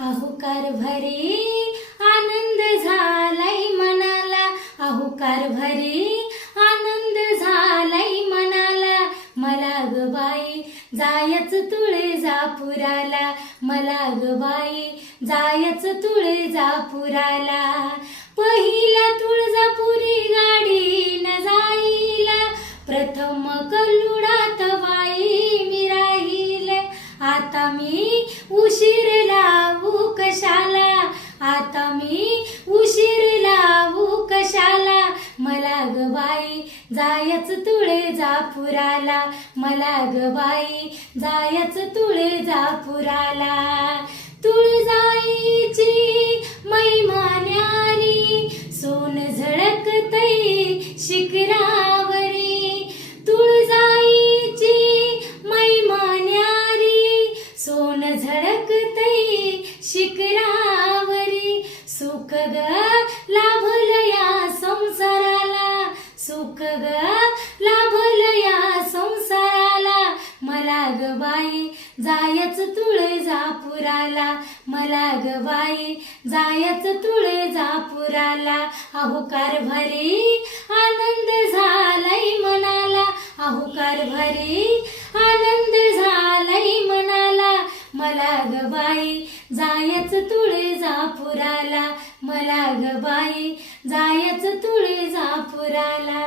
अहुकार भरी आनंद झालाय मनाला, अहुकार भरी आनंद झालाय मनाला. मला ग बाई जायच तुळजापुराला, मला ग बाई जायच तुळजापुराला. पहिला तुळजापुरी गाडी न जाईल, प्रथम कल्लुडात बाई मी राहील. आता मी उशीर लावू कशाला, आता मी उशीर लावू कशाला. मला ग बाई जायच तुळजापुराला, मला ग बाई जायच तुळजापुराला. तुळजाईची महिमा न्यारी, सोन झळकतय शिखरावरी. तुळजाईची महिमा न्यारी, सोन झळकतय शिखरावरी. सुख ग लाभल या संसाराला, सुख ग लाभल या संसाराला. मला ग बाई जायच तुळजापुराला, मला ग बाई जायच तुळजापुराला. अहुकार भरी आनंद झालाय मनाला, अहुकार भरी आनंद झालाय मनाला. मला ग बाई जायच तुळजापुराला, मला ग बाई जायच तुळजापुराला.